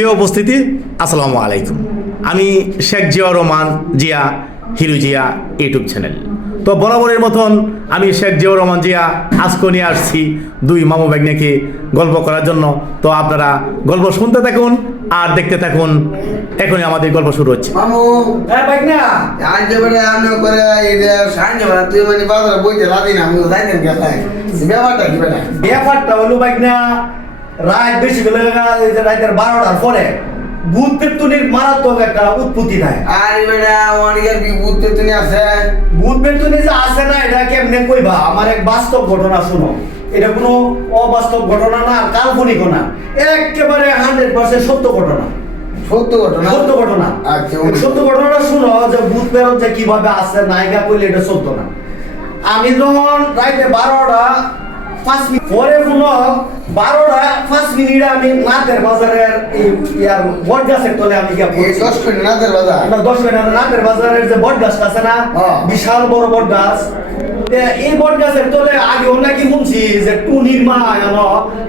প্রিয় উপস্থিতি আসসালামু আলাইকুম। আমি শেখ জিয়াউর রহমান জিয়া হিরু জিয়া ইউটিউব চ্যানেল। তো বরাবরের মতন আমি শেখ জিয়াউর রহমান জিয়া আজকে নিয়ে আসছি দুই মামু ব্যাগনাকে গল্প করার জন্য। তো আপনারা গল্প শুনতে থাকুন আর দেখতে থাকুন। এখনই আমাদের গল্প শুরু হচ্ছে। মামু হ্যাঁ করে এই যে তুই মানে বাজারে বইতে লাদি না আমি যাইতেন গেছে ব্যাপারটা কি বেটা? ব্যাপারটা হলো বাইক না রাত বেশি যে রাতের বারোটার পরে ভূত পেতুনির মারাত্মক একটা উৎপত্তি দেয়। আর বেটা অনেকের কি বুঝতে তুমি আছে? ভূত পেতুনি যে আছে না এটা কেমনে কইবা? আমার এক বাস্তব ঘটনা শুনো। এটা কোনো অবাস্তব ঘটনা না কাল্পনিক না। একেবারে হান্ড্রেড পার্সেন্ট সত্য ঘটনা। সত্য ঘটনা? সত্য ঘটনা। আচ্ছা সত্য ঘটনাটা শুনো যে ভূত প্রেরণ যে কীভাবে আছে নায়িকা কইলে এটা সত্য না। আমি যখন রাইতে বারোটা পাঁচ মিনিট পরে শুনো বারোটা পাঁচ মিনিট আমি নাতের বাজারের ইয়ার বট গাছের তলে আমি গিয়া পড়ছি। দশ মিনিট নাচের বাজার? দশ মিনিট নাতের বাজারের যে বট গাছটা আছে না। বিশাল বড় বট গাছ। তে এই বট গাছের তলে আগে নাকি শুনছি যে টুনির মা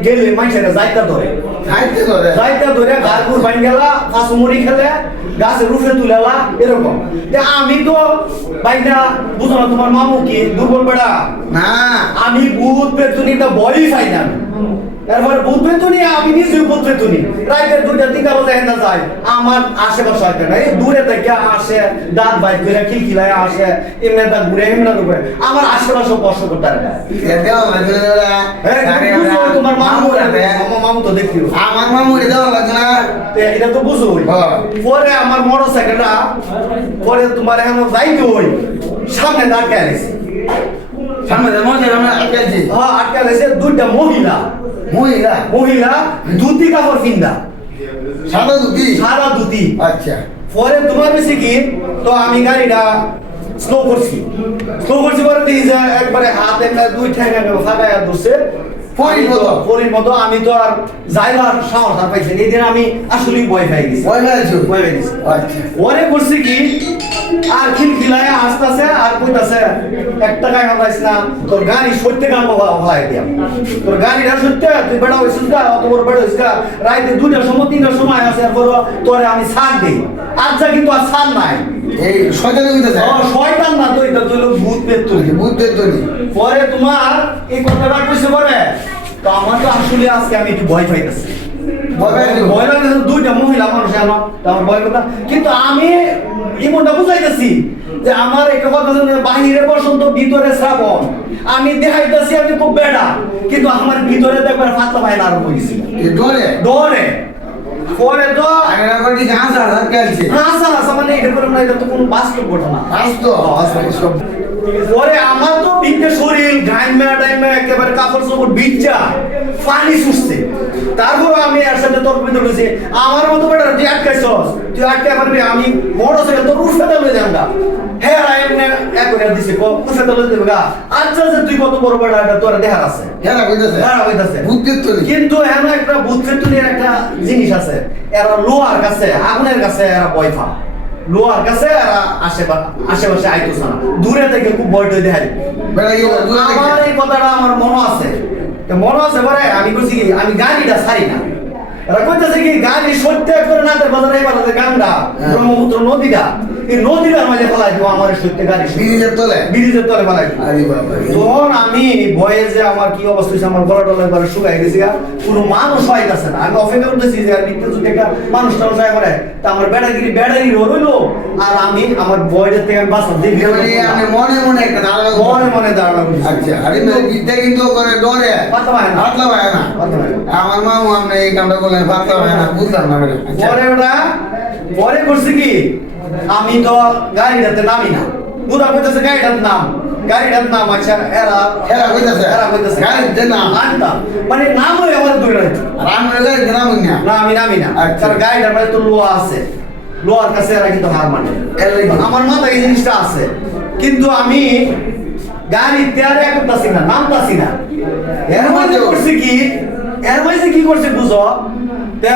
গেলে মানুষের যাইতা ধরে। খাইতে ধরে? যাইতে ধরে গাছগুর বাইন গেলা কাশুমুড়ি খেলে গাছের রুফে তুলেলা এরকম। আমি তো বাইনা বুঝো না তোমার মামু কি দুর্বল বেড়া? না। আমি ভূত পেতুনি তো বড়ই চাই না তারপর ভূত পেতুনি আমি নিজে ভূত পেতুনি রাইতের দুইটা তিনটা বাজে হেন্দা যায় আমার আশেপাশে হয়তো না এই দূরে থেকে আসে দাঁত বাইর করে খিলখিলায় আসে এমনি দাঁত ঘুরে এমনি ঘুরে। আমার আশেপাশে স্পর্শ করতে তোমার মামু মামু আমার মামু তো দেখিও। আমার মামু দেওয়া লাগবে না তে এটা তো বুঝো। হ্যাঁ। পরে আমার মোটর সাইকেলটা পরে তোমার এখন যাইতে হই। সামনে দাঁড়কে আনিস সামনে মজা আমরা আটকাইছি হ্যাঁ আনিসে দুইটা মহিলা। মহিলা? মহিলা ধুতি কাপড় কিনদা সাদা দুটি সারা ধুতি। আচ্ছা। পরে তোমার বেশি কি তো আমি গাড়িটা স্লো করছি। স্লো করছি পরে দেখি যে একবারে হাতে দুই ঠ্যাং ফাঁকায় ধরছে। পরির মতো। মতো আমি তো আর যাইবার সাহস আর পাইছি এই দিন আমি আসলেই ভয় পাই গেছি। ভয় পেয়েছ? ভয় পাই গেছি। আচ্ছা। ওরে করছি কি আর খিলখিলায় আসতেছে আর কইতাছে এক টাকায় না তোর গাড়ি সত্যি গান হলাই দিয়াম তোর গাড়িটা সত্যি তুই বেড়া হইছিস গা বেড়া গা। রাইতে দুইটার সময় তিনটার সময় আছে এরপর তোরে আমি দিই। আজ যা কিন্তু আর ছাড় নাই? এই শয়তানি কইতাছে। ও, শয়তান না এটা তুই ভূত পেত বুঝতে তুমি পরে তোমার এই কথাটা কইছে পরে? তো আমার তো আসলে আজকে আমি একটু ভয় পাইতেছি। দুইটা মহিলা মানুষ জানো আমার ভয় কথা। কিন্তু আমি ইমনটা বুঝাইতেছি যে আমার একটা কথা বাহিরে বসন্ত ভিতরে শ্রাবণ। আমি দেখাইতেছি আমি খুব বেড়া। কিন্তু আমার ভিতরে দেখবার ফাতলা ভাই না আরম্ভ হয়েছিল ডরে ডরে পরে তো আগে করে দিকে হাসা আটকাইছি হাসা হাসা মানে এটা করে না এটা তো কোনো বাস্তব ঘটনা। আসতো সব পরে আমার তো বিদ্যে শরীর ঘাইমা টাইমা একেবারে কাপড় চোপড় বিচ্চা পানি সুস্থে তারপর আমি এর সাথে তর্ক বিতর্ক করেছি আমার মতো বেটা তুই আটকাইছস? তুই আটকে পারবি? আমি মোটর সাইকেল তোর উঠে দেবে জানগা হ্যাঁ রাই এমনি এক করে দিছে কো উঠে দেবে দেবে গা। আচ্ছা আচ্ছা তুই কত বড় বেটা এটা তোর দেখার আছে? এরা কইতাছে। দেখার হইতাছে বুঝতে তুমি কিন্তু এমন একটা বুদ্ধের তুলির একটা জিনিস আছে এরা লোহার কাছে আগুনের কাছে এরা ভয় পা লোহার কাছে আর আশেপাশে আশেপাশে আইতো না দূরে থেকে খুব ভয় টয় বলে, থেকে? আমার এই কথাটা আমার মনে আছে। মনে আছে পরে আমি বুঝি কি আমি গাড়িটা ছাড়ি না। এরা কইতেছে কি গাড়ি সত্যি করে নাতে বাজারে এবার গানটা হ্যাঁ। ব্রহ্মপুত্র নদীটা। এই নদীটার মাঝে ফেলাই দিব আমার সত্যি গাড়ি। ব্রিজের তলে? ব্রিজের তলে ফেলাই দিব। তখন আমি ভয়ে যে আমার কি অবস্থা হয়েছে আমার গলা টলা একবার শুকাই গেছে কোনো মানুষ হইতাছে না। আমি অপেক্ষা করতেছি যে আর নিত্য যদি একটা মানুষ টানুষ আয় করে তা আমার বেড়াগিরি বেড়াগিরি রইল। আর আমি আমার ভয়ের থেকে আমি বাঁচলাম। যে এ মানে মনে মনে একটা মনে মনে দাঁড়ানো আচ্ছা আরে বিদ্যা কিন্তু করে ডরে। পাতলা হয় না। পাতলা হয় না। হয়। আমার মামু আপনি এই কামটা করলেন পাতলা হয় না বুঝলাম না। পরে ওটা পরে করছি কি? আমি তো গাড়িটাতে নামি না। পুরা কইতেছে গাড়িটার নাম। গাড়িটার নাম আচ্ছা এরা এরা কইতাছে? এরা কইতেছে। গাড়ির নাম? নামটা মানে নাম হয়ে আমার দূরে রয়েছে রামের গাড়ি দিলাম না। না আমি নামি না। আচ্ছা। কারণ গাড়িটার মধ্যে তো লোহা আছে। লোহার কাছে এরা কিন্তু হার মানে। আমার মাথায় এই জিনিসটা আছে। কিন্তু আমি গাড়ি তেয়ারে করতেছি না নামতাছি না। এর মধ্যে করছি কি? এর মধ্যে কি করছে বুঝো? তা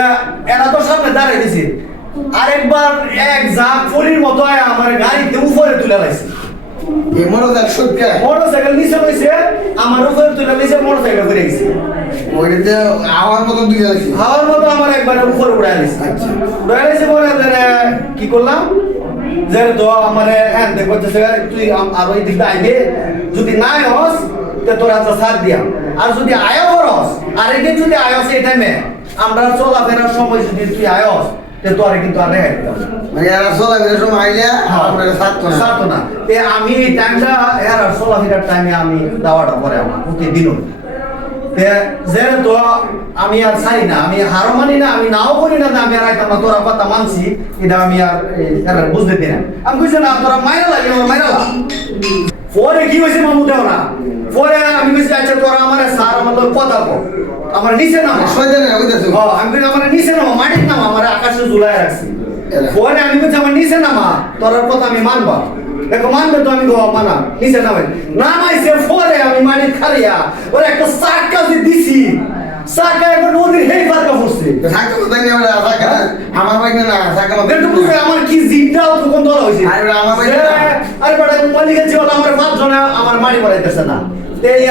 এরা তো সামনে দাঁড়িয়ে দিছে। আরেকবার এক ঝাঁক ফরির মতো আমার গাড়িতে উপরে তুলে লাইছে। মোটরসাইকেল নিচে হয়েছে আমার উপরে তুলে নিচে মোটরসাইকেল ফিরে গেছে আমার মতো দুই আছে হাওয়ার মতো আমার একবার উপরে উড়ে আনিস আচ্ছা। আনিসে পরে কি করলাম? যে তো আমার হ্যাঁ তুই আম- আর ওই দিকটা আইবে যদি নাই হস তে তোর হাতে সাথ দিয়া। আর যদি আয়ো করস আর যদি আয়স এই টাইমে আমরা চলাফেরার সময় যদি তুই আয়স তোর কিন্তু আর রেহাই দিতাম না। মানে এরা চলা করে সময় আইলে আপনার সাত না। সাথ না। তে আমি এই টাইমটা এর চলাফেরার টাইমে আমি দাওয়াটা করে আমার প্রতিদিনও তে যে তো আমি আর ছাড়ি না আমি হারও মানি না আমি নাও করি না আমি আর আইতাম না তোরা কথা মানছি এটা আমি আর এরা বুঝতে দিই না। আমি কইছি না তোরা মাইরা লাগে আমার মাইরা পরে কি হয়েছে মামু দেও না? পরে আমি কইছি আচ্ছা তোরা আমার স্যার আমার লোক কথা কো আমার নিচে না শয়তানে কইতাছো ও, আমি আমার নিচে নামা মাটির নামা আমার আকাশে ঝুলাই রাখছি। পরে আমি বলছি আমার নিচে নামা তোর কথা আমি মানবা। দেখো মানবে তো আমি গো মানা নিচে নামাই নামাইছে পরে আমি মাটির খারিয়া ওরে একটা চাক্কা যে দিছি চাক্কা একবার নদীর হেই ফারকা ফুটছে সাকা কোথায় নিয়ে আমরা সাকা আমার বাইক না আমার কি জিনটাও তখন ধরা হয়েছে। আমার না। আরে মালিকের জীবন আমার পাঁচ জনে আমার মারি না।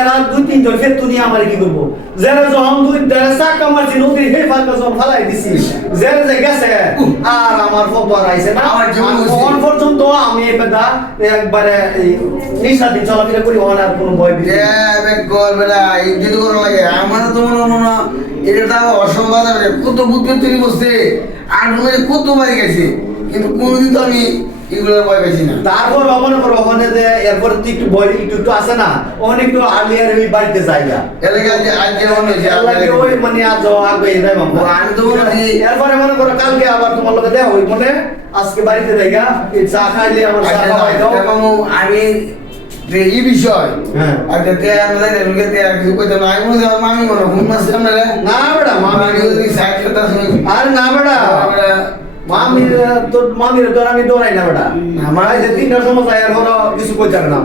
এরা দুই তিনজন ফের তুই আমার কি করব? যারা যখন দুই যারা মারছি নদীর হে ফাঁকা যখন ফালাই দিছি। যারা যে গেছে আর আমার ফটো আইছে না। তখন পর্যন্ত আমি একবারে এই নিঃশ্বাসী চলাফেরা করি আর কোনো ভয় কল বেটা যদি করো লাগে আমার তো মনে মনে এটা অসম্ভব কত বুদ্ধি তৈরি করছে। আর হয় কত বাড়ি গেছে। কিন্তু কোনোদিন তো আমি এগুলো ভয় পেয়েছি না। তারপর মনে করো ওখানে যে এরপরে একটু ভয় একটু একটু আসে না ওখানে একটু আর্লিয়ার ওই বাড়িতে যাইগা এলাকা আজ আজ যেমন ওই মানে আজ আগে এটাই মামা আমি তো মনে এরপরে মনে করো কালকে আবার তোমার লোকে দেওয়া ওই মনে আজকে বাড়িতে দেখা এই চা খাইলে আমার চা খাওয়াই দাও। আচ্ছা, মামু, আমি যে এই বিষয় হ্যাঁ। আর তে আমি জানি লোকে তে আর কিছু কইতে না আমি মনে মামি মনে ফোন মারছে আমরা না বেটা মামি সাইড করতে শুনি আরে না বেটা মামির তোর মামির তোর আমি না বেটা। আমার যে কিছু কইতে না।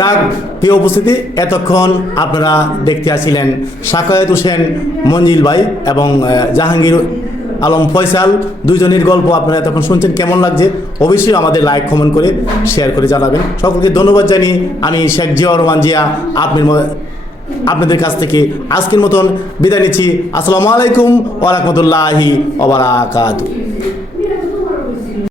যাক প্রিয় উপস্থিতি এতক্ষণ আপনারা দেখতে আসছিলেন সাকায়েত হোসেন মঞ্জিল ভাই এবং জাহাঙ্গীর আলম ফয়সাল। দুইজনের গল্প আপনারা এতক্ষণ শুনছেন কেমন লাগছে? অবশ্যই আমাদের লাইক কমেন্ট করে শেয়ার করে জানাবেন। সকলকে ধন্যবাদ জানিয়ে আমি শেখ জিয়া রহমান জিয়া আপনার আপনাদের কাছ থেকে আজকের মতন বিদায় নিচ্ছি। আসসালামু আলাইকুম ওরহমতুল্লাহি ওবরাকাতু